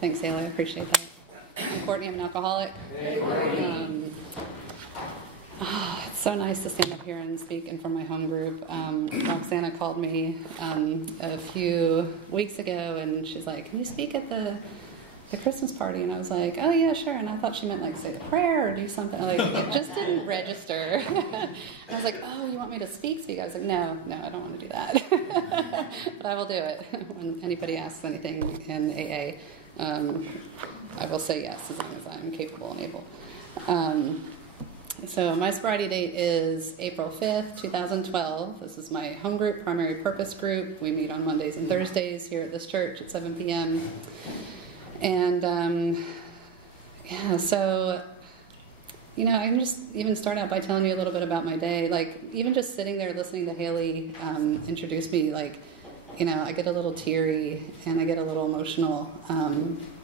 Thanks, Haley. I appreciate that. I'm Courtney. I'm an alcoholic. It's so nice to stand up here and speak in front of my home group. Roxana called me a few weeks ago, and she's like, "Can you speak at the Christmas party?" And I was like, "Oh yeah, sure." And I thought she meant like say the prayer or do something. Like it just didn't register. And I was like, "Oh, you want me to speak?" I was like, "No, I don't want to do that." But I will do it. When anybody asks anything in AA, I will say yes as long as I'm capable and able. So my sobriety date is April 5th, 2012. This is my home group, primary purpose group. We meet on Mondays and Thursdays here at this church at 7 p.m. And, so, I can just even start out by telling you a little bit about my day. Like, even just sitting there listening to Haley introduce me, like, I get a little teary and I get a little emotional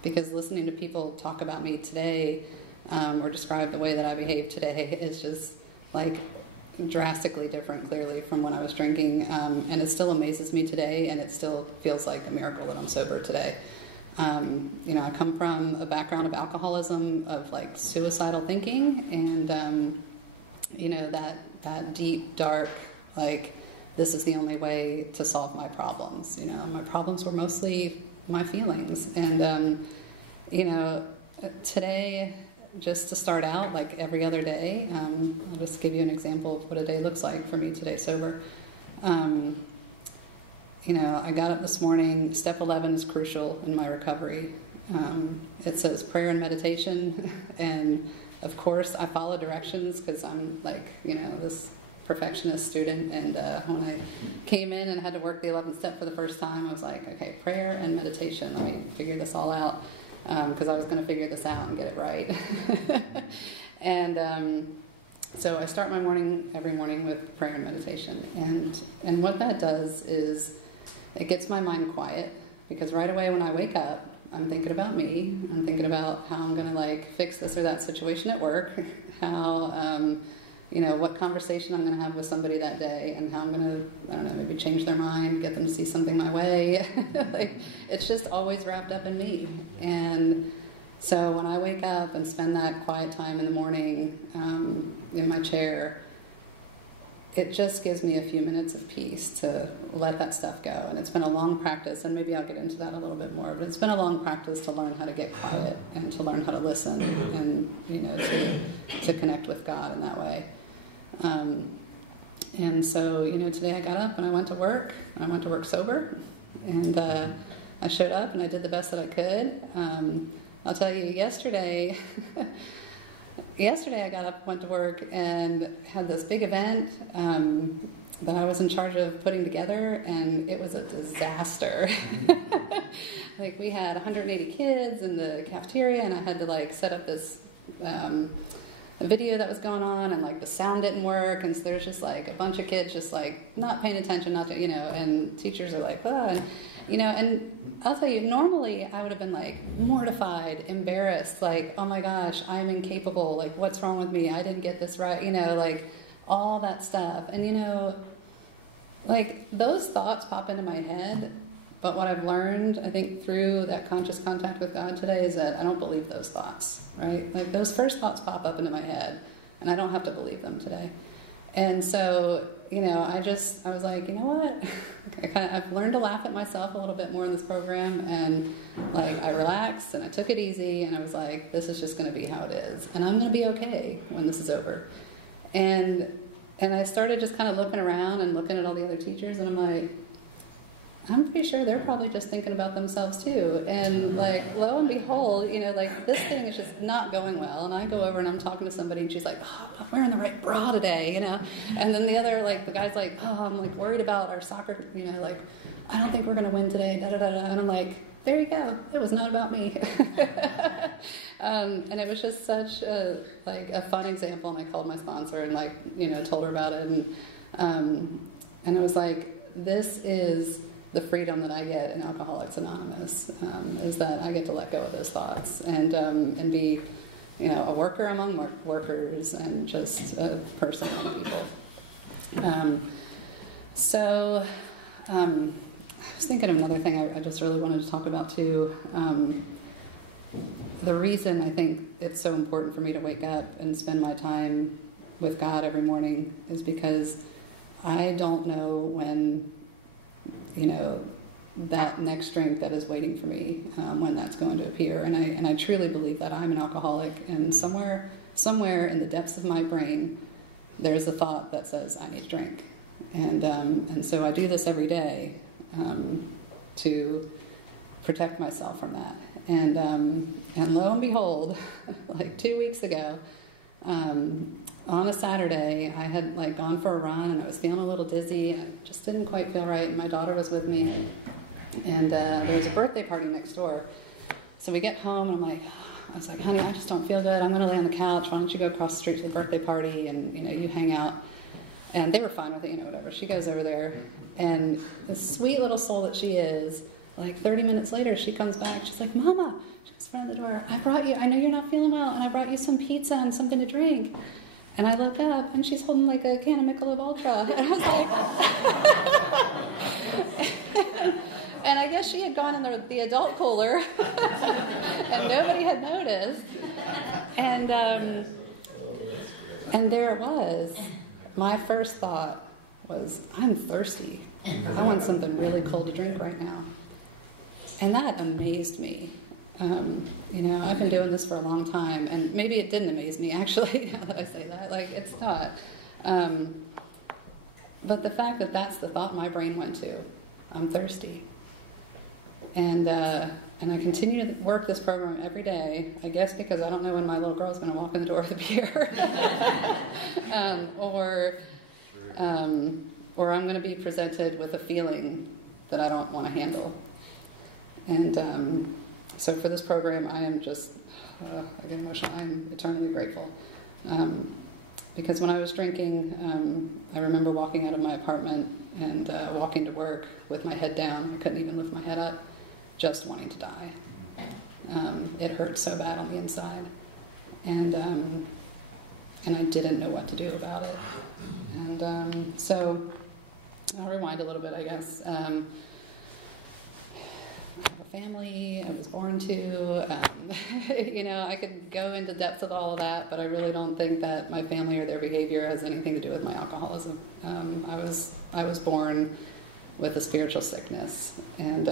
because listening to people talk about me today or describe the way that I behave today is just, like, drastically different, clearly, from when I was drinking. And it still amazes me today, and it still feels like a miracle that I'm sober today. I come from a background of alcoholism, of like suicidal thinking, and that deep, dark, like, this is the only way to solve my problems. My problems were mostly my feelings, and today, just to start out, like every other day, I'll just give you an example of what a day looks like for me today sober. I got up this morning. Step 11 is crucial in my recovery. It says prayer and meditation, and of course I follow directions because I'm like, this perfectionist student, and when I came in and had to work the 11th step for the first time, I was like, okay, prayer and meditation, let me figure this all out, because I was going to figure this out and get it right. And so I start my morning every morning with prayer and meditation, and what that does is it gets my mind quiet, because right away when I wake up, I'm thinking about me. I'm thinking about how I'm going to like fix this or that situation at work, how, what conversation I'm going to have with somebody that day, and how I'm going to, I don't know, maybe change their mind, get them to see something my way. Like, it's just always wrapped up in me. And so when I wake up and spend that quiet time in the morning in my chair, it just gives me a few minutes of peace to let that stuff go. And it's been a long practice, and maybe I'll get into that a little bit more, but it's been a long practice to learn how to get quiet and to learn how to listen and, to connect with God in that way. And so, today I got up and I went to work. I went to work sober, and I showed up and I did the best that I could. I'll tell you, yesterday I got up, went to work, and had this big event that I was in charge of putting together, and it was a disaster. Like, we had 180 kids in the cafeteria, and I had to like set up this video that was going on, and like the sound didn't work, and so there's just like a bunch of kids just like not paying attention, not to, and teachers are like, oh, and I'll tell you, normally I would have been like mortified, embarrassed, like, oh my gosh, I'm incapable, like, what's wrong with me? I didn't get this right, like all that stuff. And like those thoughts pop into my head, but what I've learned, I think, through that conscious contact with God today is that I don't believe those thoughts, right? Like, those first thoughts pop up into my head, and I don't have to believe them today. And so, I was like, you know what? I've learned to laugh at myself a little bit more in this program, and like I relaxed and I took it easy, and I was like, this is just going to be how it is, and I'm going to be okay when this is over. And I started just kind of looking around and looking at all the other teachers, and I'm like, I'm pretty sure they're probably just thinking about themselves too. And like, lo and behold, like this thing is just not going well. And I go over and I'm talking to somebody, and she's like, oh, I'm wearing the right bra today, And then the other, like, the guy's like, oh, I'm like worried about our soccer, like, I don't think we're going to win today, da da da da. And I'm like, there you go. It was not about me. And it was just such a fun example. And I called my sponsor and told her about it. And I was like, this is the freedom that I get in Alcoholics Anonymous, is that I get to let go of those thoughts and be, a worker among workers and just a person among people. I was thinking of another thing I just really wanted to talk about too. the reason I think it's so important for me to wake up and spend my time with God every morning is because I don't know when, that next drink that is waiting for me, when that's going to appear. And I truly believe that I'm an alcoholic, and somewhere in the depths of my brain, there's a thought that says, I need to drink. And so I do this every day to protect myself from that. And lo and behold, like 2 weeks ago, on a Saturday, I had gone for a run, and I was feeling a little dizzy. I just didn't quite feel right, and my daughter was with me. And there was a birthday party next door. So we get home, and I was like, honey, I just don't feel good. I'm going to lay on the couch. Why don't you go across the street to the birthday party, and you hang out. And they were fine with it, whatever. She goes over there, and the sweet little soul that she is, 30 minutes later, she comes back. She's like, Mama, she goes in front of the door, I know you're not feeling well, and I brought you some pizza and something to drink. And I look up, and she's holding a can of Michelob Ultra. And I was like... And I guess she had gone in the adult cooler, and nobody had noticed. And there it was. My first thought was, I'm thirsty. I want something really cold to drink right now. And that amazed me. I've been doing this for a long time, and maybe it didn't amaze me, actually, now that I say that. It's not. But the fact that that's the thought my brain went to, I'm thirsty. And I continue to work this program every day, I guess because I don't know when my little girl's going to walk in the door with a beer. Or I'm going to be presented with a feeling that I don't want to handle. And so for this program, I am just, I get emotional, I'm eternally grateful. Because when I was drinking, I remember walking out of my apartment and walking to work with my head down. I couldn't even lift my head up, just wanting to die. It hurt so bad on the inside. And I didn't know what to do about it. And so I'll rewind a little bit, I guess. I have a family I was born to. I could go into depth with all of that, but I really don't think that my family or their behavior has anything to do with my alcoholism. I was born with a spiritual sickness, and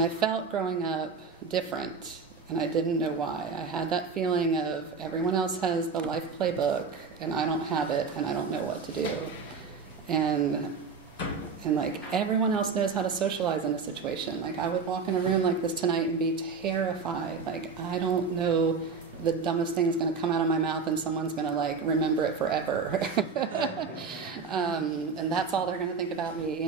I felt growing up different, and I didn't know why. I had that feeling of everyone else has the life playbook, and I don't have it, and I don't know what to do. And everyone else knows how to socialize in a situation. I would walk in a room like this tonight and be terrified. I don't know, the dumbest thing's going to come out of my mouth and someone's going to remember it forever. And that's all they're going to think about me,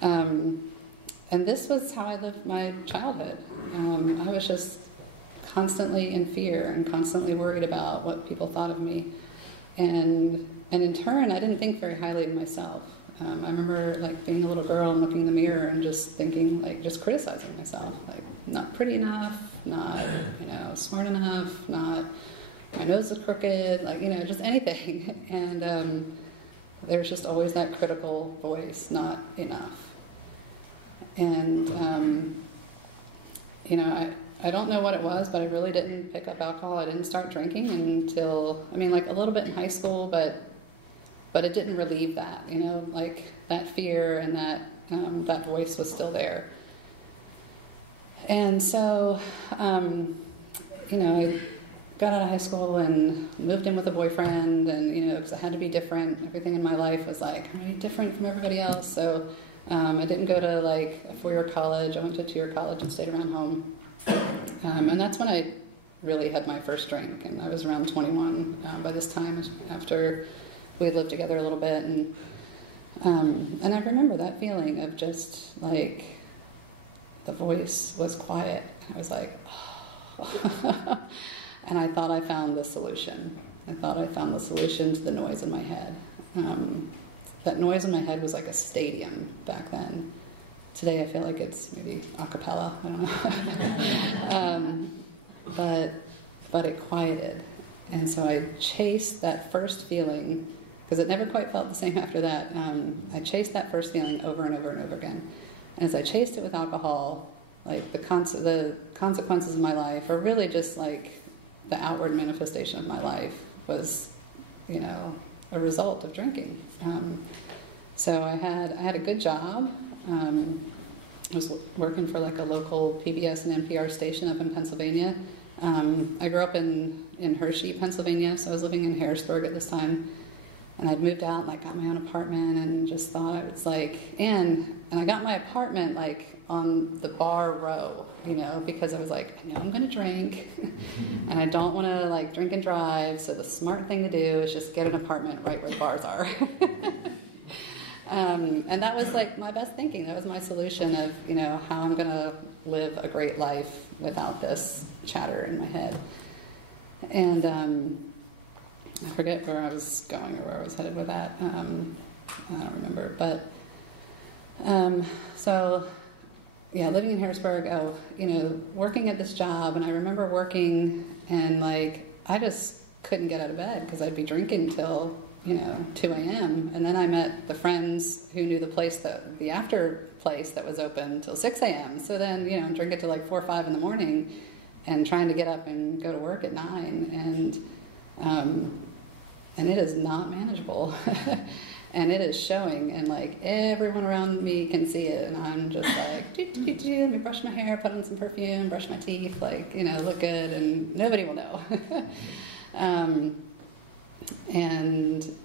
And this was how I lived my childhood. I was just constantly in fear and constantly worried about what people thought of me. And in turn, I didn't think very highly of myself. I remember being a little girl and looking in the mirror and just thinking, just criticizing myself. Not pretty enough, not, smart enough, not, my nose is crooked, just anything. And there's just always that critical voice, not enough. And, I don't know what it was, but I really didn't pick up alcohol. I didn't start drinking until, a little bit in high school, but it didn't relieve that, that fear and that voice was still there. And so, I got out of high school and moved in with a boyfriend, and, because I had to be different. Everything in my life was I'm really different from everybody else. So I didn't go to a 4-year college. I went to a 2-year college and stayed around home. And that's when I really had my first drink, and I was around 21 by this time, after we had lived together a little bit. And I remember that feeling of just the voice was quiet. I was oh. And I thought I found the solution. I thought I found the solution to the noise in my head. That noise in my head was like a stadium back then. Today I feel like it's maybe a cappella, I don't know. But it quieted. And so I chased that first feeling, because it never quite felt the same after that. I chased that first feeling over and over and over again. And as I chased it with alcohol, like the consequences of my life, or really just like the outward manifestation of my life, was, you know, a result of drinking. So I had a good job. I was working for like a local PBS and NPR station up in Pennsylvania. I grew up in Hershey, Pennsylvania, so I was living in Harrisburg at this time. And I'd moved out and like got my own apartment and just thought I was like, and I got my apartment like on the bar row, you know, because I was like, I know I'm going to drink and I don't want to like drink and drive. So the smart thing to do is just get an apartment right where the bars are. And that was like my best thinking. That was my solution of, you know, how I'm going to live a great life without this chatter in my head. And I forget where I was going or where I was headed with that. I don't remember. But so, yeah, living in Harrisburg, you know, working at this job. And I remember working and, like, I just couldn't get out of bed because I'd be drinking till, you know, 2 a.m. And then I met the friends who knew the after place that was open till 6 a.m. So then, you know, drink it till like 4 or 5 in the morning and trying to get up and go to work at 9. And it is not manageable. And it is showing, and like everyone around me can see it, and I'm just like, let me brush my hair, put on some perfume, brush my teeth, like, you know, look good, and nobody will know. And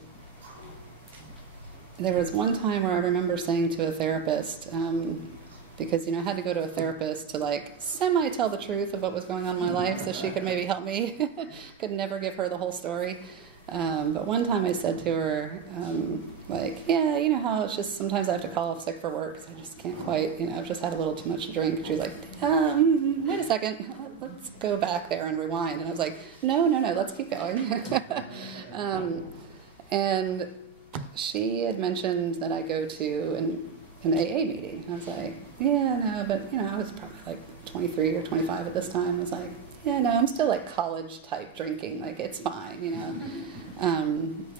there was one time where I remember saying to a therapist, because, you know, I had to go to a therapist to like semi-tell the truth of what was going on in my life so she could maybe help me. Could never give her the whole story. But one time I said to her, like, yeah, you know how it's just sometimes I have to call off sick for work because I just can't quite, you know, I've just had a little too much to drink. And she was like, wait a second, let's go back there and rewind. And I was like, no, let's keep going. And she had mentioned that I go to an AA meeting. And I was like, yeah, no, but, you know, I was probably like 23 or 25 at this time. I was like, yeah, no, I'm still like college type drinking, like it's fine, you know.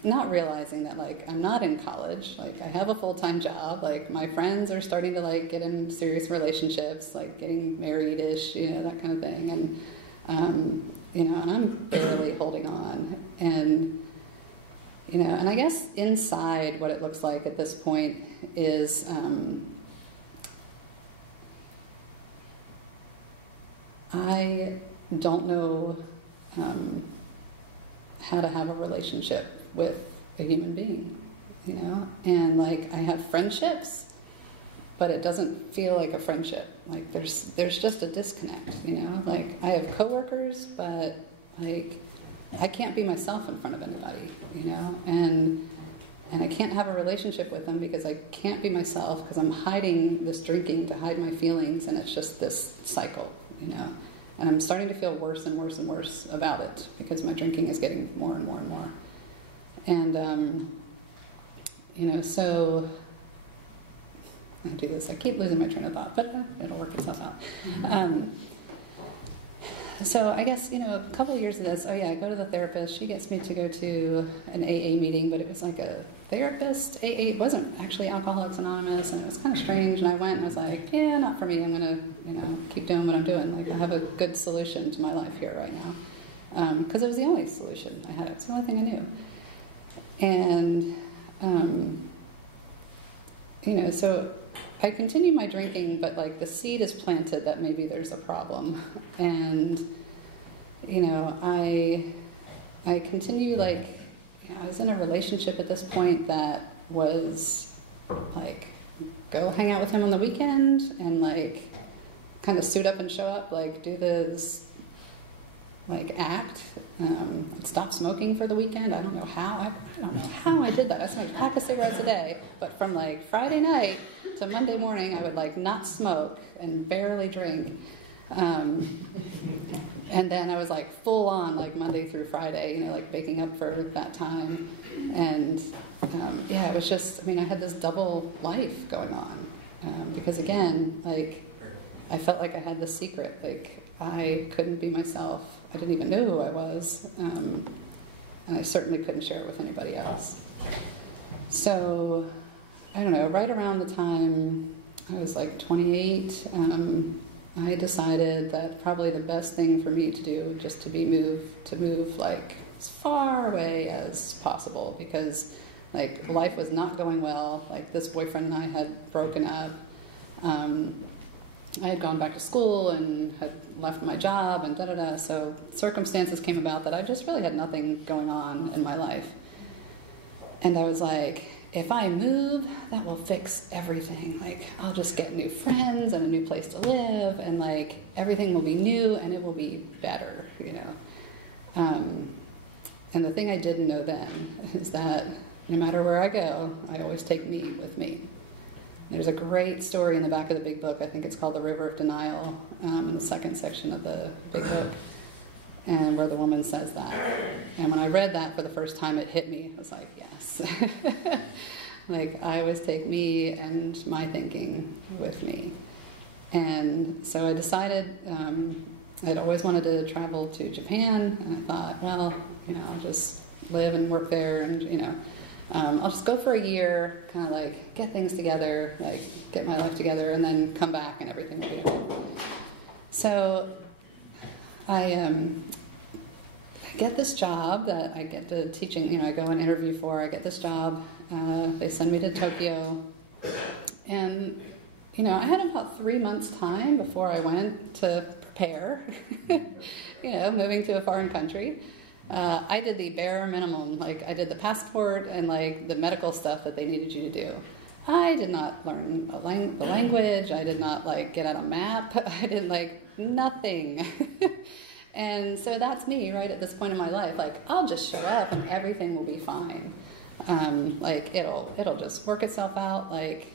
Not realizing that like I'm not in college, like I have a full-time job, like my friends are starting to like get in serious relationships, like getting married-ish, you know, that kind of thing. And, you know, and I'm barely holding on. And, you know, and I guess inside what it looks like at this point is, I don't know how to have a relationship with a human being, you know? And, like, I have friendships, but it doesn't feel like a friendship. Like, there's just a disconnect, you know? Like, I have coworkers, but, like, I can't be myself in front of anybody, you know? And I can't have a relationship with them because I can't be myself because I'm hiding this drinking to hide my feelings, and it's just this cycle, you know? And I'm starting to feel worse and worse and worse about it because my drinking is getting more and more and more. And, you know, so I do this. I keep losing my train of thought, but it'll work itself out. So I guess, you know, a couple of years of this, I go to the therapist. She gets me to go to an AA meeting, but it was like a therapist AA. It wasn't actually Alcoholics Anonymous, and it was kind of strange. And I went and I was like, yeah, not for me. I'm going to, you know, keep doing what I'm doing. Like, I have a good solution to my life here right now. Because it was the only solution I had. It was the only thing I knew. And, you know, so I continue my drinking, but like the seed is planted that maybe there's a problem. And, you know, I continue, like, you know, I was in a relationship at this point that was like, go hang out with him on the weekend and like kind of suit up and show up, like do this like act, stop smoking for the weekend. I don't know how. I don't know how I did that. I smoked a pack of cigarettes a day, but from like Friday night to Monday morning, I would like not smoke and barely drink. And then I was like full on like Monday through Friday, you know, like waking up for that time. And it was just, I mean, I had this double life going on. Because again, like I felt like I had this secret, like I couldn't be myself. I didn't even know who I was. And I certainly couldn't share it with anybody else. So, I don't know, right around the time I was like 28, I decided that probably the best thing for me to do just to move like as far away as possible, because like life was not going well. Like this boyfriend and I had broken up. I had gone back to school and had left my job and da-da-da. So circumstances came about that I just really had nothing going on in my life. And I was like, if I move, that will fix everything. Like, I'll just get new friends and a new place to live, and like everything will be new and it will be better, you know. And the thing I didn't know then is that no matter where I go, I always take me with me. There's a great story in the back of the big book. I think it's called The River of Denial, in the second section of the big book, and where the woman says that. And when I read that for the first time, it hit me. I was like, yes. Like, I always take me and my thinking with me. And so I decided, I'd always wanted to travel to Japan, and I thought, well, you know, I'll just live and work there, and, you know, I'll just go for a year, kind of like get things together, like get my life together, and then come back and everything will be okay. So I get this job that I get to teaching, you know, I go and interview for, I get this job, they send me to Tokyo, and, you know, I had about 3 months' time before I went to prepare, you know, moving to a foreign country. I did the bare minimum. Like, I did the passport and like the medical stuff that they needed you to do. I did not learn the language. I did not like get out a map. I did like nothing. And so that's me right at this point in my life. Like, I'll just show up and everything will be fine. Like it'll just work itself out. Like,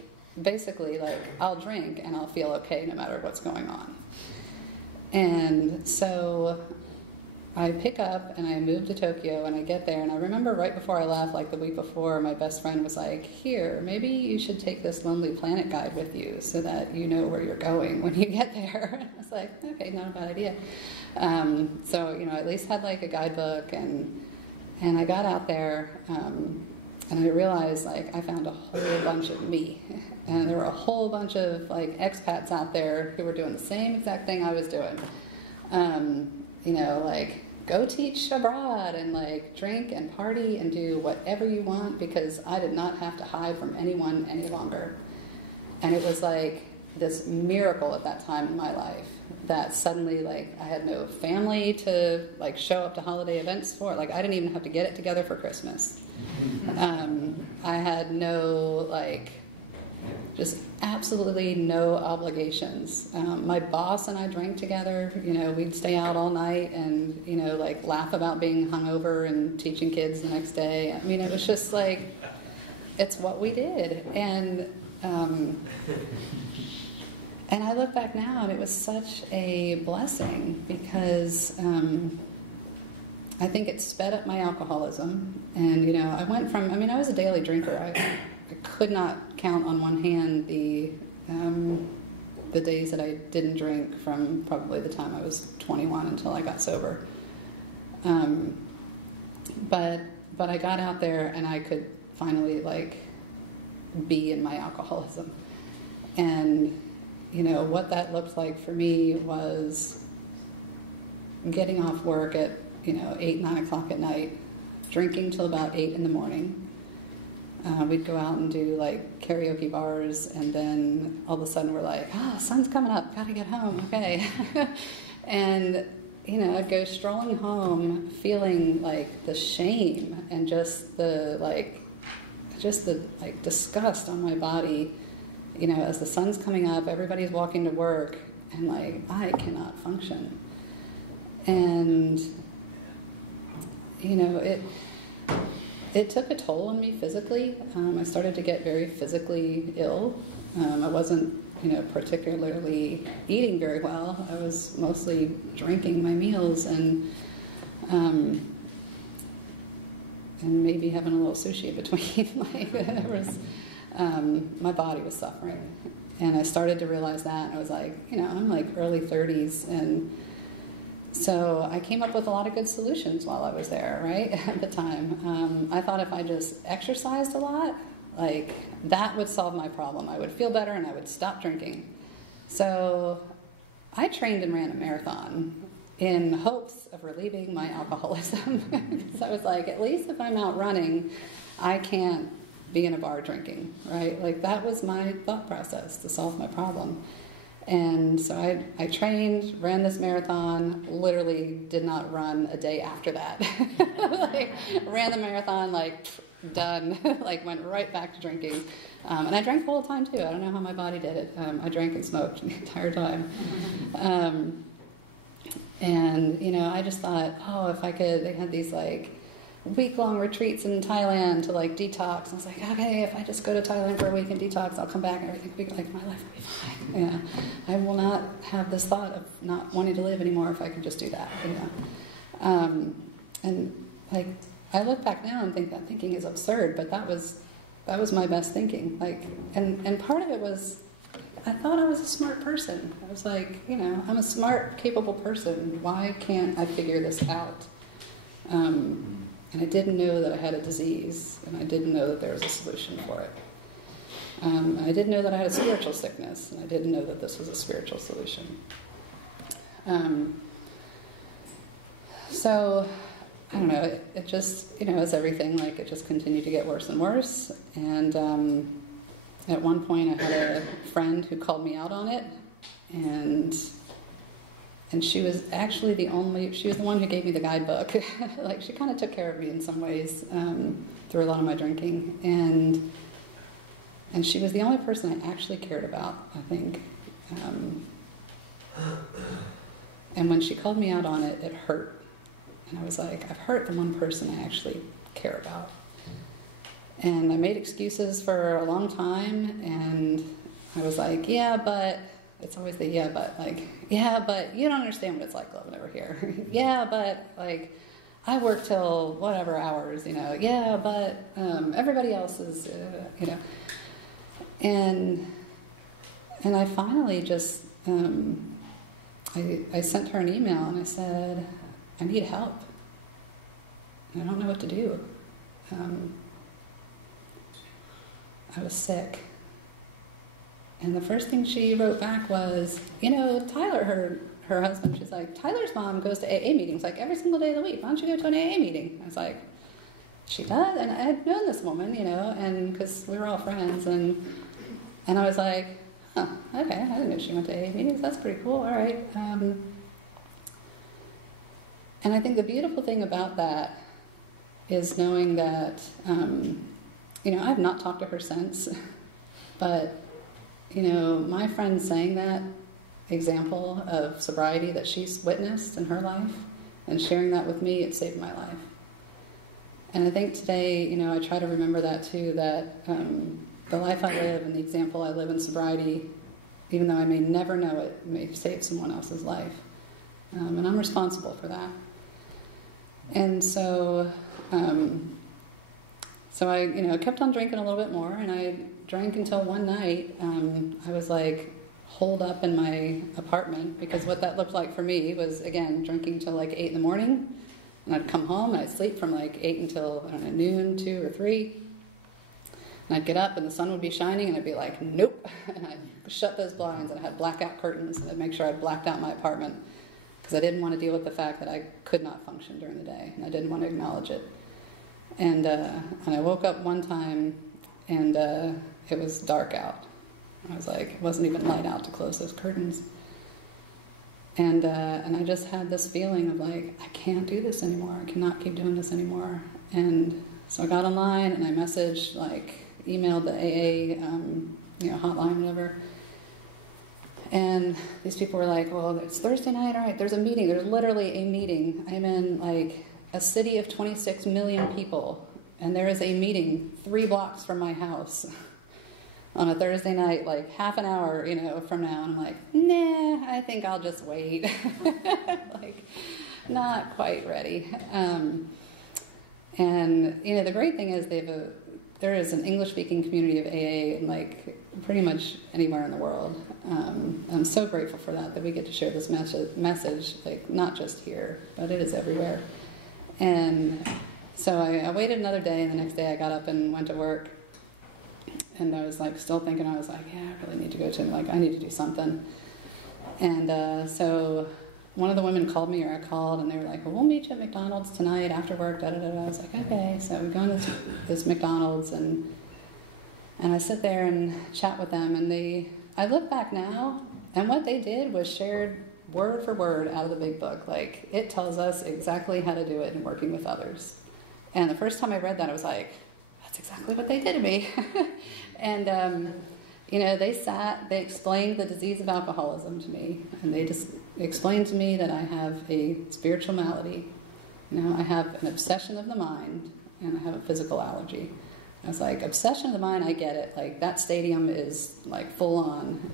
basically, like, I'll drink and I'll feel okay no matter what's going on. And so I pick up and I move to Tokyo, and I get there, and I remember right before I left, like the week before, my best friend was like, here, maybe you should take this Lonely Planet guide with you so that you know where you're going when you get there. And I was like, okay, not a bad idea. So, you know, I at least had like a guidebook, and I got out there, and I realized like I found a whole bunch of me. And there were a whole bunch of like expats out there who were doing the same exact thing I was doing. You know, like, go teach abroad and like drink and party and do whatever you want, because I did not have to hide from anyone any longer. And it was like this miracle at that time in my life that suddenly, like, I had no family to like show up to holiday events for. Like, I didn't even have to get it together for Christmas. I had no, like, just absolutely no obligations. My boss and I drank together. You know, we'd stay out all night and, you know, like laugh about being hungover and teaching kids the next day. I mean, it was just like, it's what we did. And I look back now, and it was such a blessing, because I think it sped up my alcoholism. And, you know, I went from, I mean, I was a daily drinker. I could not count on one hand the days that I didn't drink from probably the time I was 21 until I got sober. But I got out there, and I could finally like be in my alcoholism. And, you know, what that looked like for me was getting off work at, you know, 8, 9 o'clock at night, drinking till about 8 in the morning. We'd go out and do like karaoke bars, and then all of a sudden we're like, sun's coming up, gotta get home, okay. And, you know, I'd go strolling home feeling like the shame and just the disgust on my body, you know, as the sun's coming up, everybody's walking to work, and like, I cannot function. And, you know, it took a toll on me physically. I started to get very physically ill. I wasn't, you know, particularly eating very well. I was mostly drinking my meals and maybe having a little sushi in between. Like, there was, my body was suffering, and I started to realize that. And I was like, you know, I'm like early 30s, and so I came up with a lot of good solutions while I was there, right, at the time. I thought if I just exercised a lot, Like, that would solve my problem. I would feel better and I would stop drinking. So I trained and ran a marathon in hopes of relieving my alcoholism. Because I was like, at least if I'm out running, I can't be in a bar drinking, right? Like, that was my thought process to solve my problem. And so I trained, ran this marathon, literally did not run a day after that. Like, ran the marathon, like, done, like, went right back to drinking. And I drank the whole time, too. I don't know how my body did it. I drank and smoked the entire time. And, you know, I just thought, oh, if I could, they had these, like, week-long retreats in Thailand to, like, detox. I was like, okay, if I just go to Thailand for a week and detox, I'll come back and everything will be, like, my life will be fine. Yeah, I will not have this thought of not wanting to live anymore if I could just do that, you know. And, like, I look back now and think that thinking is absurd, but that was my best thinking. Like, and part of it was, I thought I was a smart person. I was like, you know, I'm a smart, capable person. Why can't I figure this out? And I didn't know that I had a disease, and I didn't know that there was a solution for it. I didn't know that I had a spiritual sickness, and I didn't know that this was a spiritual solution. So, I don't know, it just, you know, as everything, like, it just continued to get worse and worse. And at one point I had a friend who called me out on it, and she was actually she was the one who gave me the guidebook. Like, she kind of took care of me in some ways through a lot of my drinking. And she was the only person I actually cared about, I think. And when she called me out on it, it hurt. And I was like, I've hurt the one person I actually care about. And I made excuses for a long time, and I was like, yeah, but... It's always the yeah, but, like, yeah, but you don't understand what it's like living over here. Yeah, but, like, I work till whatever hours, you know. Yeah, but everybody else is, you know. And I finally just, I sent her an email and I said, I need help. I don't know what to do. I was sick. And the first thing she wrote back was, you know, Tyler, her husband, she's like, Tyler's mom goes to AA meetings like every single day of the week. Why don't you go to an AA meeting? I was like, she does? And I had known this woman, you know, and because we were all friends. And I was like, huh, okay, I didn't know she went to AA meetings. That's pretty cool. All right. And I think the beautiful thing about that is knowing that, you know, I've not talked to her since, but... You know, my friend saying that example of sobriety that she's witnessed in her life and sharing that with me, it saved my life. And I think today, you know, I try to remember that too, that the life I live and the example I live in sobriety, even though I may never know it, may save someone else's life. And I'm responsible for that. And so I, you know, kept on drinking a little bit more, and I drank until one night I was like holed up in my apartment, because what that looked like for me was, again, drinking till like 8 in the morning, and I'd come home and I'd sleep from like 8 until, I don't know, noon, 2 or 3, and I'd get up and the sun would be shining and I'd be like, nope, and I'd shut those blinds, and I had blackout curtains, and I'd make sure I blacked out my apartment, because I didn't want to deal with the fact that I could not function during the day, and I didn't want to acknowledge it. And I woke up one time, and it was dark out. I was like, it wasn't even light out to close those curtains. And I just had this feeling of like, I can't do this anymore. I cannot keep doing this anymore. And so I got online and I messaged, like, emailed the AA, you know, hotline, whatever. And these people were like, well, it's Thursday night, all right, there's a meeting. There's literally a meeting. I'm in, like, a city of 26 million people, and there is a meeting 3 blocks from my house on a Thursday night, like half an hour, you know, from now. And I'm like, nah, I think I'll just wait. Like, not quite ready. And, you know, the great thing is there is an English-speaking community of AA in, like, pretty much anywhere in the world. I'm so grateful for that we get to share this message, like, not just here, but it is everywhere. And so I waited another day, and the next day I got up and went to work. And I was like, still thinking, I was like, yeah, I really need to go to, like, I need to do something. And so one of the women called me, or I called, and they were like, well, we'll meet you at McDonald's tonight after work, da-da-da-da. I was like, okay. So we go to this McDonald's, and I sit there and chat with them, and I look back now, and what they did was shared word for word out of the big book. Like, it tells us exactly how to do it in working with others. And the first time I read that, I was like, that's exactly what they did to me. And, they explained the disease of alcoholism to me, and they just explained to me that I have a spiritual malady. I have an obsession of the mind, and I have a physical allergy. I was like, obsession of the mind, I get it. Like, that stadium is, like, full on.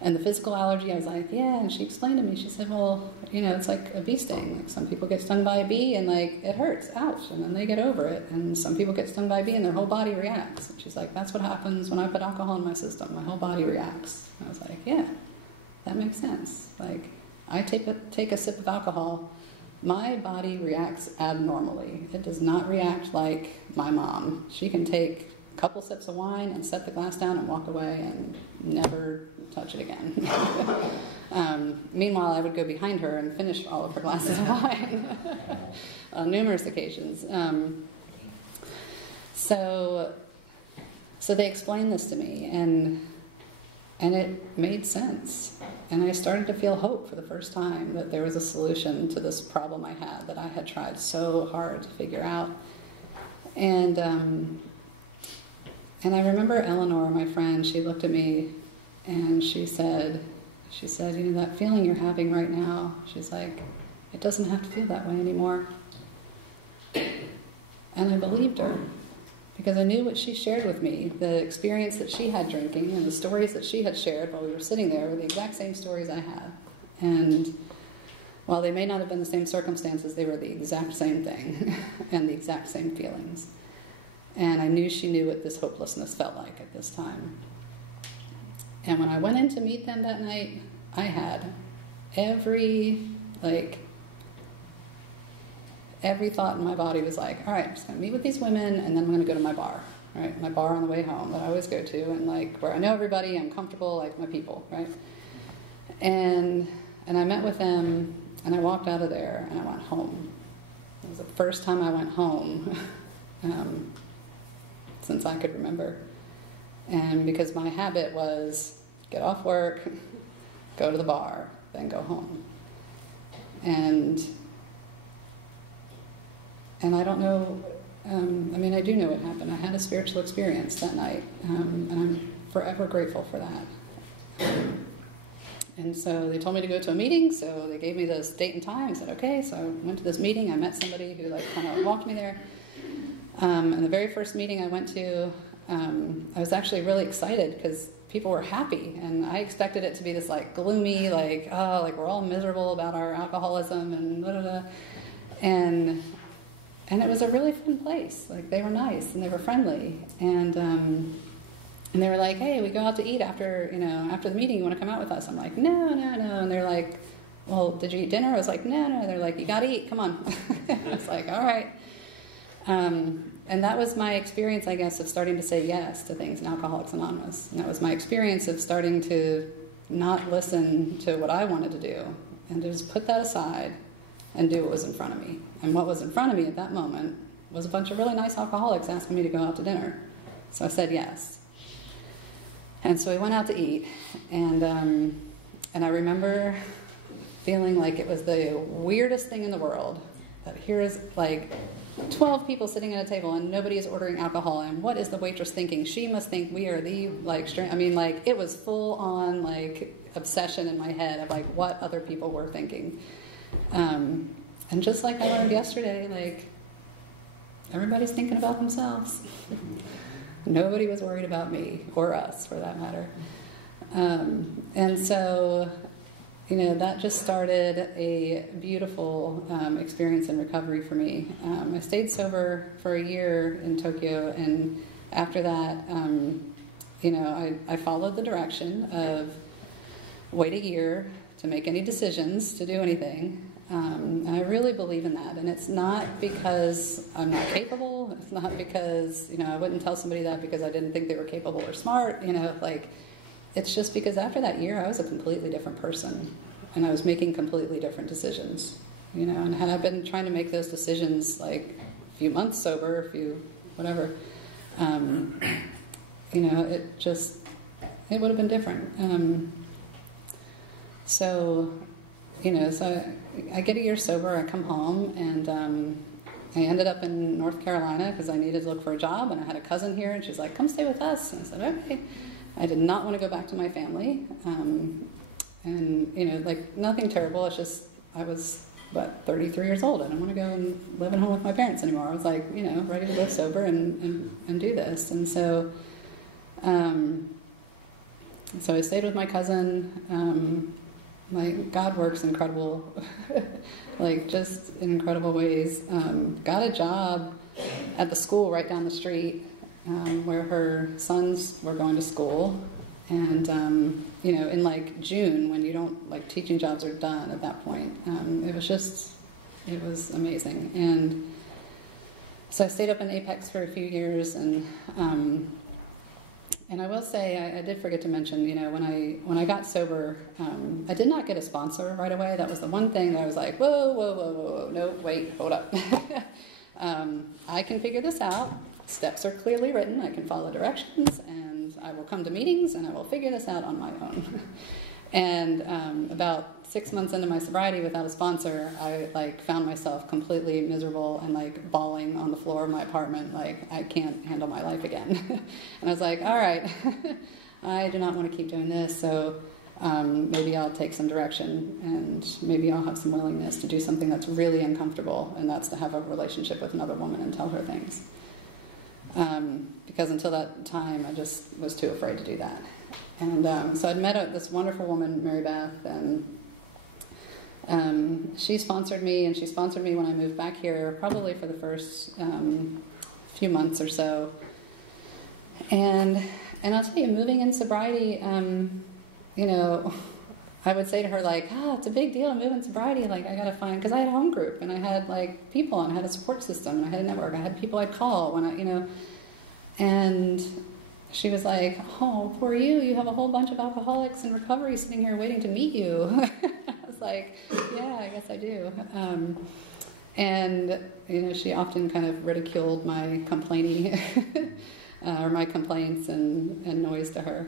And the physical allergy, I was like, yeah. And she explained to me, she said, well, it's like a bee sting. Like, some people get stung by a bee and, like, it hurts, ouch, and then they get over it. And some people get stung by a bee and their whole body reacts. And she's like, that's what happens when I put alcohol in my system. My whole body reacts. And I was like, yeah, that makes sense. Like, I take a sip of alcohol, my body reacts abnormally. It does not react like my mom. She can take a couple sips of wine and set the glass down and walk away and never touch it again. Meanwhile, I would go behind her and finish all of her glasses of wine on numerous occasions. So they explained this to me, and it made sense. And I started to feel hope for the first time that there was a solution to this problem I had that I had tried so hard to figure out. And I remember Eleanor, my friend, she looked at me and she said, that feeling you're having right now, she's like, it doesn't have to feel that way anymore. And I believed her, because I knew what she shared with me, the experience that she had drinking and the stories that she had shared while we were sitting there were the exact same stories I had. And while they may not have been the same circumstances, they were the exact same thing and the exact same feelings. And I knew she knew what this hopelessness felt like at this time. And when I went in to meet them that night, I had every thought in my body was like, all right, I'm just going to meet with these women, and then I'm going to go to my bar, right? My bar on the way home that I always go to, and like where I know everybody, I'm comfortable, like my people, right? And I met with them, and I walked out of there, and I went home. It was the first time I went home since I could remember. And because my habit was get off work, go to the bar, then go home. And I don't know, I do know what happened. I had a spiritual experience that night, and I'm forever grateful for that. And so they told me to go to a meeting, so they gave me this date and time. I said, okay, so I went to this meeting. I met somebody who kind of walked me there. And the very first meeting I went to, I was actually really excited because people were happy, and I expected it to be this gloomy, we're all miserable about our alcoholism and blah, blah, blah. And it was a really fun place. They were nice and they were friendly, and they were like, hey, we go out to eat after the meeting. You want to come out with us? I'm like, no. And they're like, well, did you eat dinner? I was like, no. They're like, you got to eat. Come on. I was like, all right. And that was my experience, I guess, of starting to say yes to things in Alcoholics Anonymous. And that was my experience of starting to not listen to what I wanted to do and to just put that aside and do what was in front of me. And what was in front of me at that moment was a bunch of really nice alcoholics asking me to go out to dinner. So I said yes. And so we went out to eat, and I remember feeling like it was the weirdest thing in the world, that here is 12 people sitting at a table and nobody is ordering alcohol, and what is the waitress thinking? She must think we are the it was full on obsession in my head of what other people were thinking. And just like I learned yesterday, everybody's thinking about themselves. Nobody was worried about me, or us for that matter. And so, that just started a beautiful experience in recovery for me. I stayed sober for a year in Tokyo, and after that, I followed the direction of wait a year to make any decisions, to do anything. And I really believe in that. And it's not because I'm not capable capable. It's not because, I wouldn't tell somebody that because I didn't think they were capable or smart, like, it's just because after that year, I was a completely different person, and I was making completely different decisions, and had I been trying to make those decisions, like, a few months sober, whatever, it would have been different. So I get a year sober, I come home, and I ended up in North Carolina because I needed to look for a job, and I had a cousin here, and she's like, come stay with us. And I said, okay. I did not want to go back to my family, and, like, nothing terrible, it's just, I was, 33 years old, I didn't want to go and live at home with my parents anymore. I was like, ready to live sober and do this. And so, so I stayed with my cousin. God works incredible, like, just in incredible ways. Got a job at the school right down the street, where her sons were going to school. And, in, like, June, when you don't, like, teaching jobs are done at that point, it was amazing. And so I stayed up in Apex for a few years, and I will say, I did forget to mention, when I got sober, I did not get a sponsor right away. That was the one thing that I was like, whoa, no, wait, hold up. I can figure this out. Steps are clearly written. I can follow directions, and I will come to meetings, and I will figure this out on my own. And about 6 months into my sobriety without a sponsor, I, like, found myself completely miserable and, like, bawling on the floor of my apartment, like, I can't handle my life again. And I was like, all right, I do not want to keep doing this, so maybe I'll take some direction, and maybe I'll have some willingness to do something that's really uncomfortable, and that's to have a relationship with another woman and tell her things. Because until that time, I just was too afraid to do that. And so I'd met this wonderful woman, Mary Beth, and she sponsored me, and she sponsored me when I moved back here, probably for the first few months or so. And I'll tell you, moving in sobriety, I would say to her, like, it's a big deal to move in sobriety, like, I gotta find, because I had a home group, and I had, like, people, and I had a support system, and I had a network, I had people I'd call when and she was like, oh, poor you have a whole bunch of alcoholics in recovery sitting here waiting to meet you. I was like, yeah, I guess I do. And, she often kind of ridiculed my complaining, or my complaints and noise to her.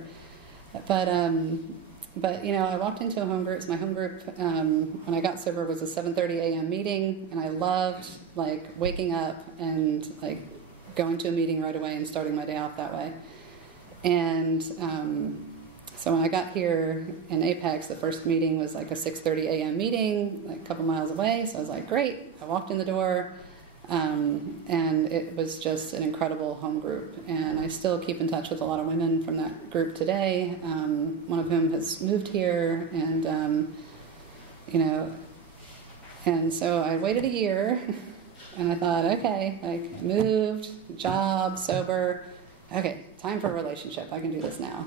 But I walked into a home group. My home group, when I got sober, was a 7:30 a.m. meeting, and I loved, like, waking up and, like, going to a meeting right away and starting my day off that way. And so when I got here in Apex, the first meeting was like a 6:30 a.m. meeting, like a couple miles away. So I was like, great. I walked in the door, and it was just an incredible home group. And I still keep in touch with a lot of women from that group today, one of whom has moved here. And, and so I waited a year, and I thought, okay, like, moved, job, sober, okay, time for a relationship. I can do this now.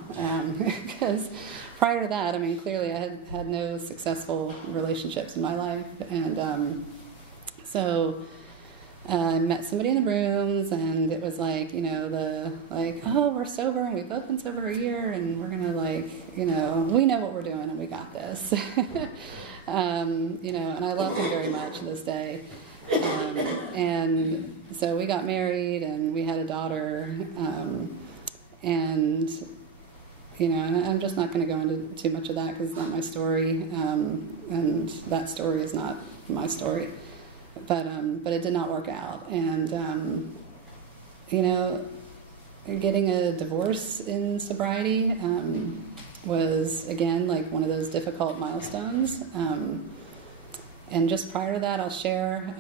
Because prior to that, clearly I had no successful relationships in my life. And so I met somebody in the rooms, and it was like, oh, we're sober, and we've both been sober a year, and we're going to, we know what we're doing, and we got this. And I love him very much to this day. And so we got married, and we had a daughter, and I'm just not going to go into too much of that because it's not my story, and that story is not my story. But it did not work out, and getting a divorce in sobriety was, again, like one of those difficult milestones. And just prior to that, I'll share.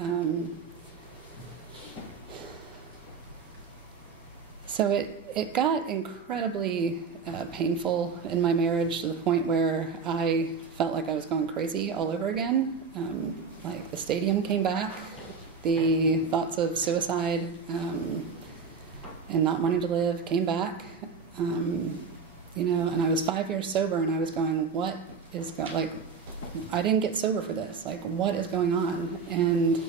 So it got incredibly painful in my marriage to the point where I felt like I was going crazy all over again. Like the stadium came back, the thoughts of suicide and not wanting to live came back. And I was 5 years sober, and I was going, what is like? I didn't get sober for this. Like, what is going on? And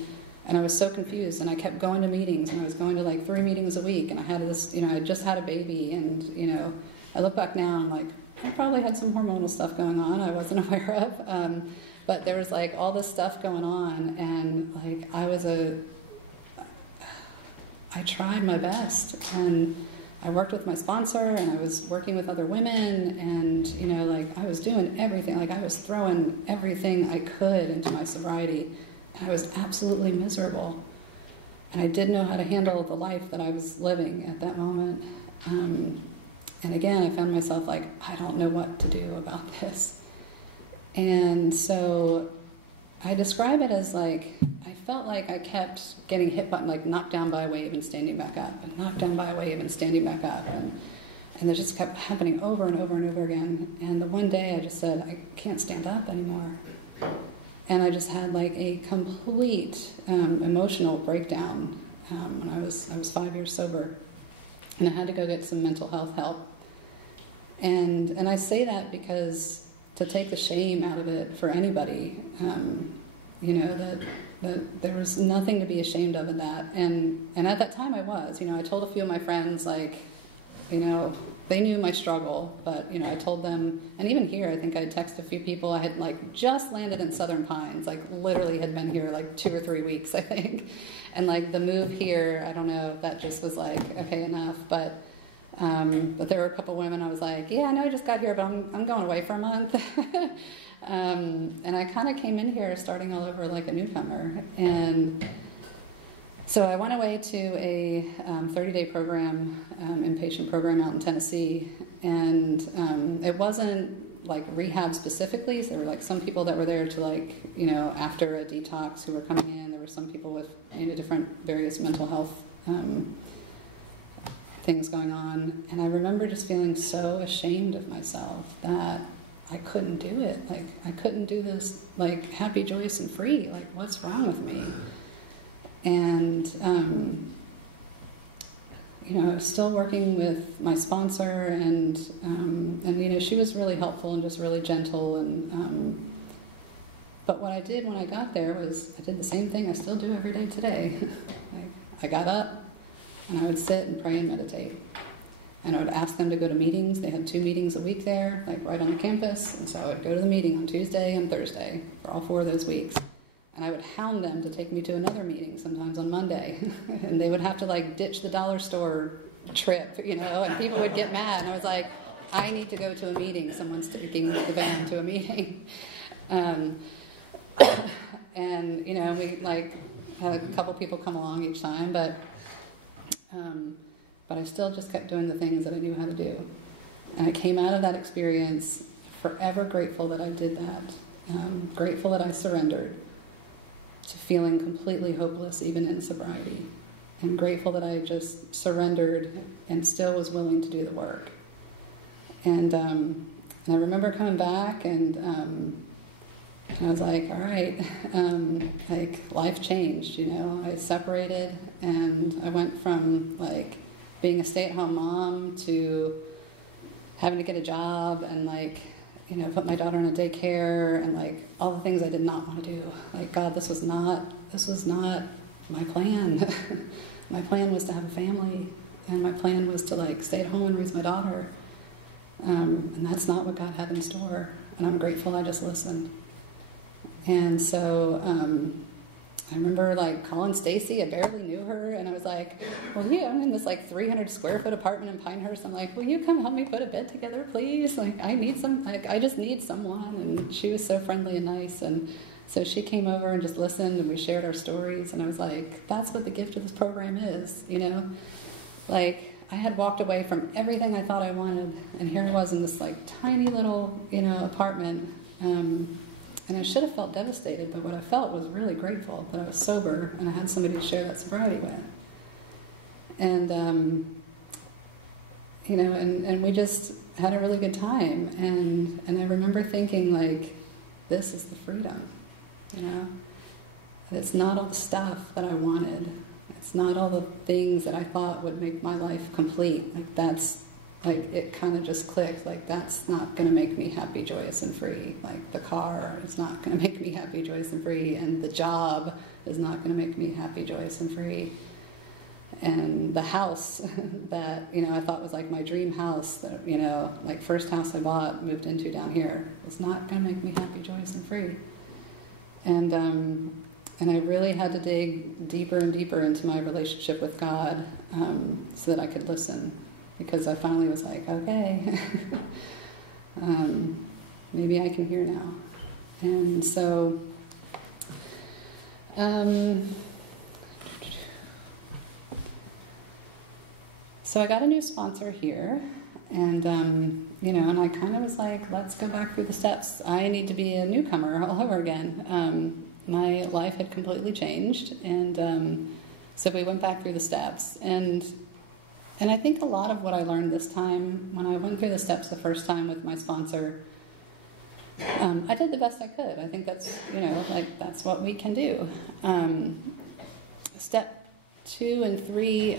And I was so confused, and I kept going to meetings, and I was going to like 3 meetings a week, and I had this, you know, I just had a baby, and, you know, I look back now and like, I probably had some hormonal stuff going on I wasn't aware of, but there was like all this stuff going on, and like I tried my best, and I worked with my sponsor, and I was working with other women, and, you know, like I was doing everything, like I was throwing everything I could into my sobriety, and I was absolutely miserable, and I didn't know how to handle the life that I was living at that moment. And again, I found myself like, I don't know what to do about this. And so I describe it as like, I felt like I kept getting hit by, like knocked down by a wave and standing back up, and knocked down by a wave and standing back up. And it just kept happening over and over and over again. And the one day I just said, I can't stand up anymore. And I just had like a complete emotional breakdown when I was 5 years sober. And I had to go get some mental health help. And I say that because to take the shame out of it for anybody, you know, that there was nothing to be ashamed of in that. And at that time I was, you know, I told a few of my friends, like, you know, they knew my struggle, but, you know, I told them, and even here, I think I texted a few people. I had, like, just landed in Southern Pines, like, literally had been here, like, 2 or 3 weeks, I think. And, like, the move here, I don't know if that just was, like, okay, enough, but there were a couple women I was like, yeah, I know I just got here, but I'm going away for a month. And I kind of came in here starting all over like a newcomer. And so I went away to a 30-day program, inpatient program out in Tennessee. And it wasn't like rehab specifically. So there were like some people that were there to like, you know, after a detox who were coming in. There were some people with, you know, different various mental health things going on, and I remember just feeling so ashamed of myself that I couldn't do it. Like, I couldn't do this, like, happy, joyous, and free. Like, what's wrong with me? And, you know, I was still working with my sponsor, and you know, she was really helpful and just really gentle, and but what I did when I got there was I did the same thing I still do every day today. Like, I got up, and I would sit and pray and meditate. And I would ask them to go to meetings. They had 2 meetings a week there, like right on the campus. And so I would go to the meeting on Tuesday and Thursday for all 4 of those weeks. And I would hound them to take me to another meeting, sometimes on Monday. And they would have to like ditch the dollar store trip, you know, and people would get mad. And I was like, I need to go to a meeting. Someone's taking the van to a meeting. And, you know, we like had a couple people come along each time, but I still just kept doing the things that I knew how to do. And I came out of that experience forever grateful that I did that, grateful that I surrendered to feeling completely hopeless even in sobriety, and grateful that I just surrendered and still was willing to do the work. And I remember coming back, and I was like, all right, like life changed, you know. I separated, and I went from like being a stay-at-home mom to having to get a job and like, you know, put my daughter in a daycare and like all the things I did not want to do. Like, God, this was not my plan. My plan was to have a family, and my plan was to like stay at home and raise my daughter. And that's not what God had in store. And I'm grateful I just listened. And so I remember like calling Stacy. I barely knew her, and I was like, "Well, yeah, I'm in this like 300 square foot apartment in Pinehurst. I'm like, will you come help me put a bed together, please? Like, I just need someone." And she was so friendly and nice, and so she came over and just listened, and we shared our stories. And I was like, that's what the gift of this program is, you know. Like, I had walked away from everything I thought I wanted, and here I was in this like tiny little, you know, apartment. And I should have felt devastated, but what I felt was really grateful that I was sober and I had somebody to share that sobriety with. And, you know, and we just had a really good time. And I remember thinking, like, this is the freedom, you know. It's not all the stuff that I wanted. It's not all the things that I thought would make my life complete. Like, that's like, it kind of just clicked, like, that's not going to make me happy, joyous, and free. Like, the car is not going to make me happy, joyous, and free, and the job is not going to make me happy, joyous, and free. And the house that, I thought was like my dream house, that, like first house I bought, moved into down here, was not going to make me happy, joyous, and free. And I really had to dig deeper and deeper into my relationship with God, so that I could listen. Because I finally was like, okay, maybe I can hear now. And so, so I got a new sponsor here, and and I kind of was like, let's go back through the steps. I need to be a newcomer all over again. My life had completely changed, and so we went back through the steps. And I think a lot of what I learned this time, when I went through the steps the first time with my sponsor, I did the best I could. I think that's, that's what we can do. Step 2 and 3,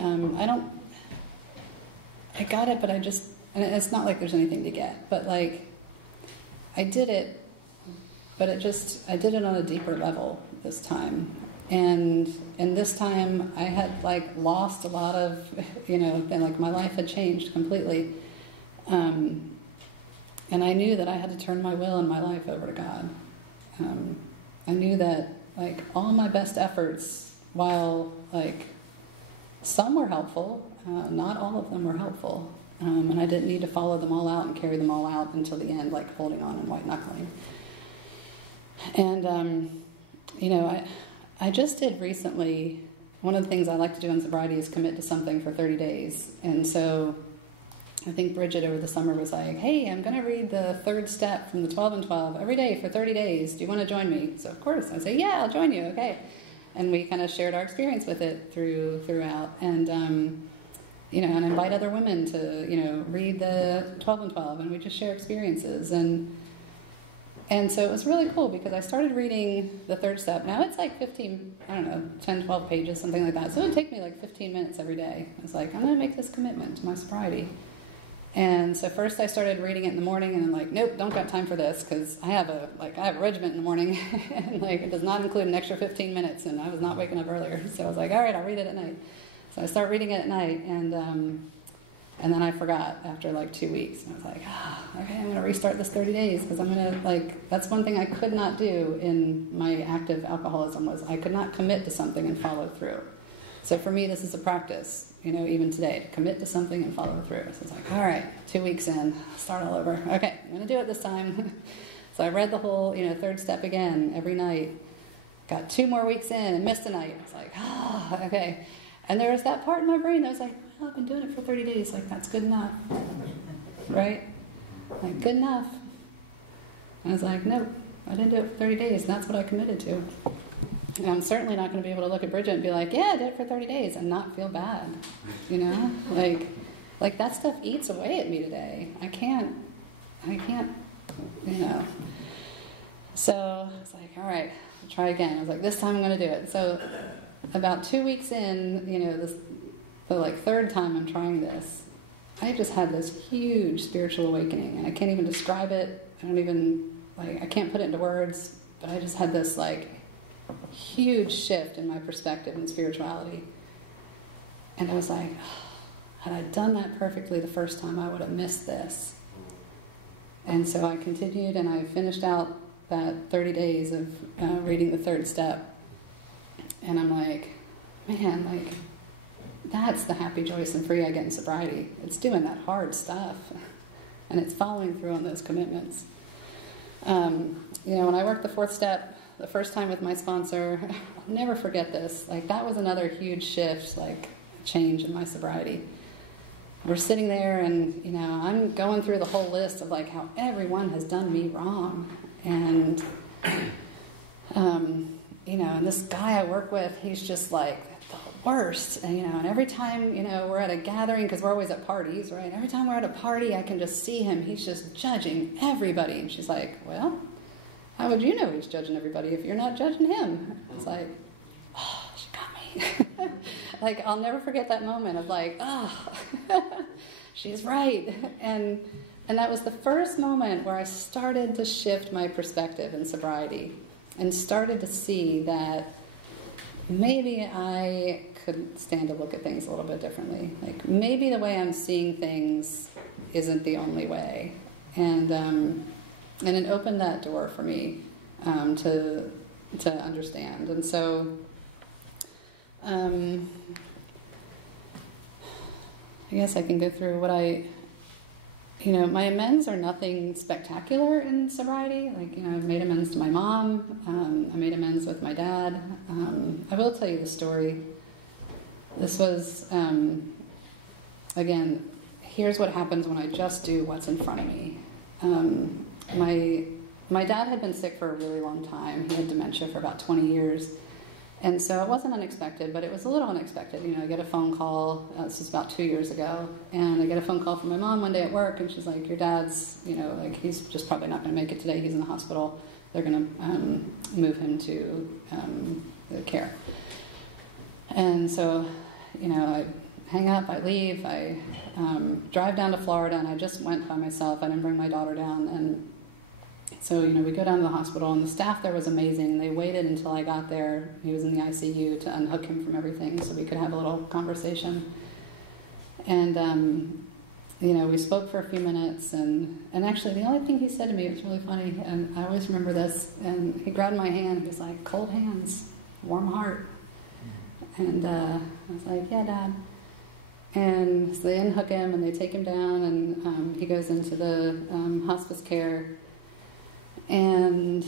I got it, but and it's not like there's anything to get, but like, I did it, but I did it on a deeper level this time. And this time I had like lost a lot of, and like my life had changed completely. And I knew that I had to turn my will and my life over to God. I knew that like all my best efforts, while like some were helpful, not all of them were helpful. And I didn't need to follow them all out and carry them all out until the end, like holding on and white knuckling. And, I just did recently, one of the things I like to do in sobriety is commit to something for 30 days. And so I think Bridget over the summer was like, hey, I'm going to read the 3rd step from the 12 and 12 every day for 30 days. Do you want to join me? So of course I say, yeah, I'll join you. Okay. And we kind of shared our experience with it throughout. And, and invite other women to, read the 12 and 12, and we just share experiences. And so it was really cool because I started reading the 3rd step. Now it's like 10, 12 pages, something like that. So it would take me like 15 minutes every day. I was like, I'm going to make this commitment to my sobriety. And so first I started reading it in the morning, and I'm like, nope, don't got time for this, because I have a regiment in the morning, and like it does not include an extra 15 minutes, and I was not waking up earlier. So I was like, all right, I'll read it at night. So I start reading it at night, and then I forgot after like 2 weeks. And I was like, okay, I'm going to restart this 30 days because I'm going to, that's one thing I could not do in my active alcoholism, was I could not commit to something and follow through. So for me, this is a practice, even today, to commit to something and follow through. So it's like, all right, 2 weeks in, start all over. Okay, I'm going to do it this time. So I read the whole, 3rd step again every night. Got 2 more weeks in and missed a night. I was like, okay. And there was that part in my brain that was like, well, I've been doing it for 30 days. Like, that's good enough. Right? Like, good enough. And I was like, nope, I didn't do it for 30 days. And that's what I committed to. And I'm certainly not going to be able to look at Bridget and be like, yeah, I did it for 30 days and not feel bad. Like that stuff eats away at me today. I can't. So I was like, all right, I'll try again. I was like, this time I'm going to do it. So about 2 weeks in, the 3rd time I'm trying this, I just had this huge spiritual awakening, and I can't even describe it. I can't put it into words, but I just had this huge shift in my perspective in spirituality. And I was like, had I done that perfectly the first time, I would have missed this. And so I continued, and I finished out that 30 days of reading the 3rd step. And I'm like, man, that's the happy, joyous, and free I get in sobriety. It's doing that hard stuff. And it's following through on those commitments. When I worked the 4th step the first time with my sponsor, I'll never forget this. That was another huge shift, change in my sobriety. We're sitting there, and, I'm going through the whole list of, how everyone has done me wrong. And, and this guy I work with, he's just, the worst. And every time, we're at a gathering, because we're always at parties, right? Every time we're at a party, I can just see him. He's just judging everybody. And she's like, well, how would you know he's judging everybody if you're not judging him? It's like, oh, she got me. I'll never forget that moment of she's right. And that was the first moment where I started to shift my perspective in sobriety and started to see that maybe I could stand to look at things a little bit differently. Like maybe the way I'm seeing things isn't the only way. And it opened that door for me to understand. And so I guess I can go through what my amends are nothing spectacular in sobriety. Like, I've made amends to my mom. I made amends with my dad. I will tell you the story. This was, again, here's what happens when I just do what's in front of me. My dad had been sick for a really long time. He had dementia for about 20 years. And so it wasn't unexpected, but it was a little unexpected. I get a phone call, this was about 2 years ago, and I get a phone call from my mom one day at work, and she's like, your dad's, he's just probably not going to make it today. He's in the hospital. They're going to move him to care. And so, I hang up, I leave, I drive down to Florida, and I just went by myself. I didn't bring my daughter down, and so, we go down to the hospital, and the staff there was amazing. They waited until I got there. He was in the ICU to unhook him from everything so we could have a little conversation. And, we spoke for a few minutes, and actually the only thing he said to me, it was really funny, and I always remember this, and he grabbed my hand. He was like, cold hands, warm heart. And I was like, yeah, Dad. And so they unhook him, and they take him down, and he goes into the hospice care. And,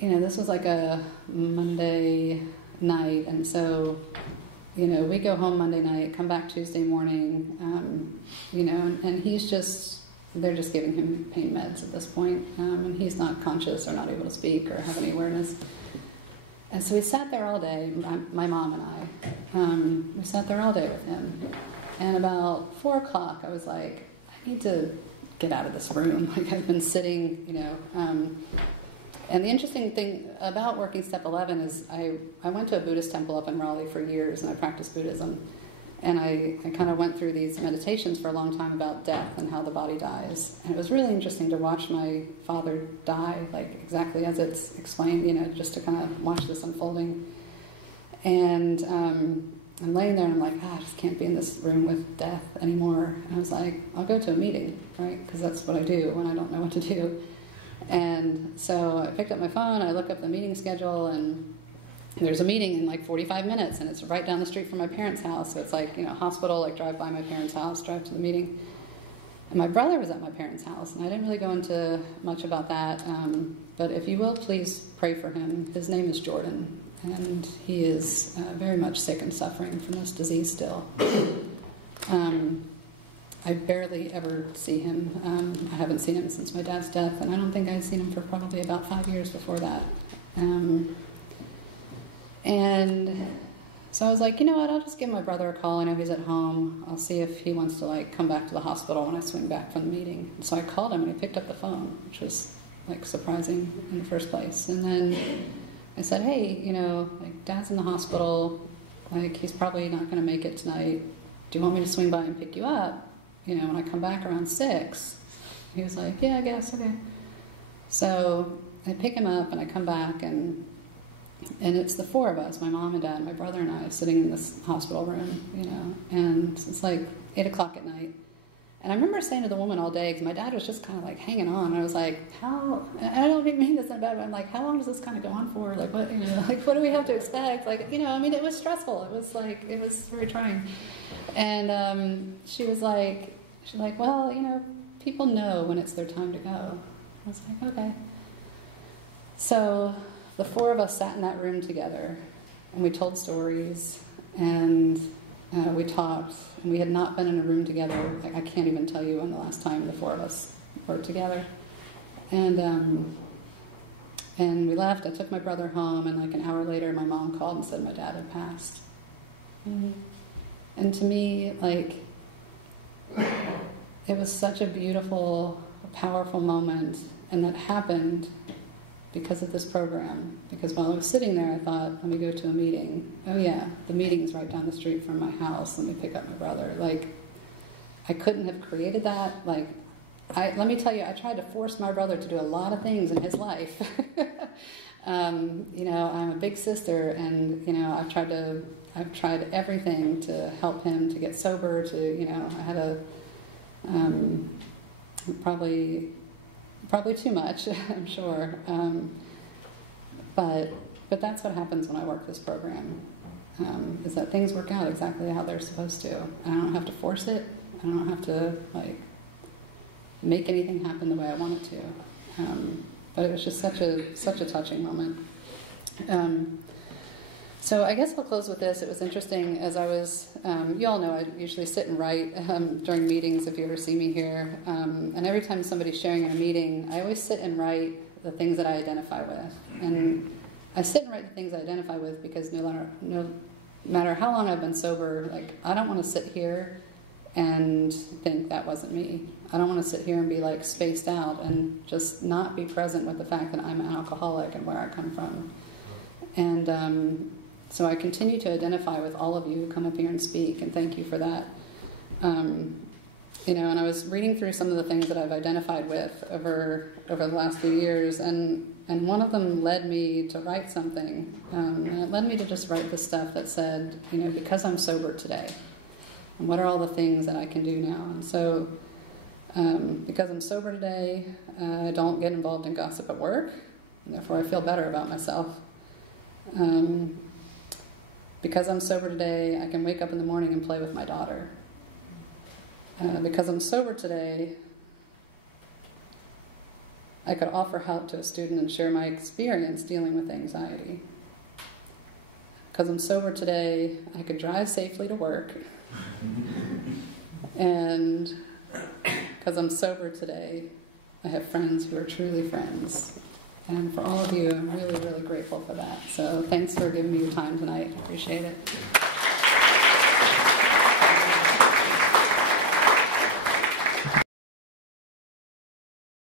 this was like a Monday night, and so, we go home Monday night, come back Tuesday morning, and they're just giving him pain meds at this point, and he's not conscious or not able to speak or have any awareness. And so we sat there all day, my mom and I, we sat there all day with him, and about 4 o'clock I was like, I need to get out of this room. Like, I've been sitting, and the interesting thing about working Step 11 is I went to a Buddhist temple up in Raleigh for years, and I practiced Buddhism, and I kind of went through these meditations for a long time about death and how the body dies, and it was really interesting to watch my father die, like exactly as it's explained, just to kind of watch this unfolding. And I'm laying there and I'm like, I just can't be in this room with death anymore. And I was like, I'll go to a meeting, right? Because that's what I do when I don't know what to do. And so I picked up my phone, I look up the meeting schedule, and there's a meeting in like 45 minutes, and it's right down the street from my parents' house. So it's like, hospital, like drive by my parents' house, drive to the meeting. And my brother was at my parents' house, and I didn't really go into much about that. But if you will, please pray for him. His name is Jordan. And he is very much sick and suffering from this disease still. I barely ever see him. I haven't seen him since my dad's death, and I don't think I'd seen him for probably about 5 years before that. And so I was like, you know what, I'll just give my brother a call. I know he's at home. I'll see if he wants to come back to the hospital when I swing back from the meeting. And so I called him, and he picked up the phone, which was surprising in the first place. And then I said, hey, Dad's in the hospital, he's probably not going to make it tonight. Do you want me to swing by and pick you up, when I come back around 6? He was like, yeah, I guess, okay. So I pick him up, and I come back, and it's the 4 of us, my mom and dad, my brother and I, sitting in this hospital room, and it's like 8 o'clock at night. And I remember saying to the woman all day, because my dad was just kind of hanging on. And I was like, how, and I don't mean this in a bad way, I'm like, how long does this kind of go on for? What, what do we have to expect? It was stressful. It was very trying. And she was like, well, people know when it's their time to go. I was like, okay. So the 4 of us sat in that room together, and we told stories, and we talked, and we had not been in a room together. I can't even tell you when the last time the 4 of us were together. And we left. I took my brother home, and an hour later, my mom called and said my dad had passed. And to me, it was such a beautiful, powerful moment, and that happened because of this program. Because while I was sitting there, I thought, let me go to a meeting. Oh yeah, the meeting's right down the street from my house. Let me pick up my brother. I couldn't have created that. Like, let me tell you, I tried to force my brother to do a lot of things in his life. You know, I'm a big sister, and you know, I've tried everything to help him to get sober. To, you know, I had a probably too much, I'm sure. But that's what happens when I work this program. Is that things work out exactly how they're supposed to. I don't have to force it. I don't have to like make anything happen the way I want it to. But it was just such a touching moment. So I guess I'll close with this. It was interesting as I was, you all know I usually sit and write during meetings if you ever see me here. And every time somebody's sharing in a meeting, I always sit and write the things that I identify with. And I sit and write the things I identify with because no matter how long I've been sober, like, I don't want to sit here and think that wasn't me. I don't want to sit here and be like spaced out and just not be present with the fact that I'm an alcoholic and where I come from. And so I continue to identify with all of you who come up here and speak, and thank you for that. You know, and I was reading through some of the things that I've identified with over the last few years, and one of them led me to write something. And it led me to just write the stuff that said, you know, because I'm sober today, and what are all the things that I can do now? And so, because I'm sober today, I don't get involved in gossip at work, and therefore I feel better about myself. Because I'm sober today, I can wake up in the morning and play with my daughter. Because I'm sober today, I could offer help to a student and share my experience dealing with anxiety. Because I'm sober today, I could drive safely to work. And because I'm sober today, I have friends who are truly friends. And for all of you, I'm really, really grateful for that. So thanks for giving me your time tonight. I appreciate it.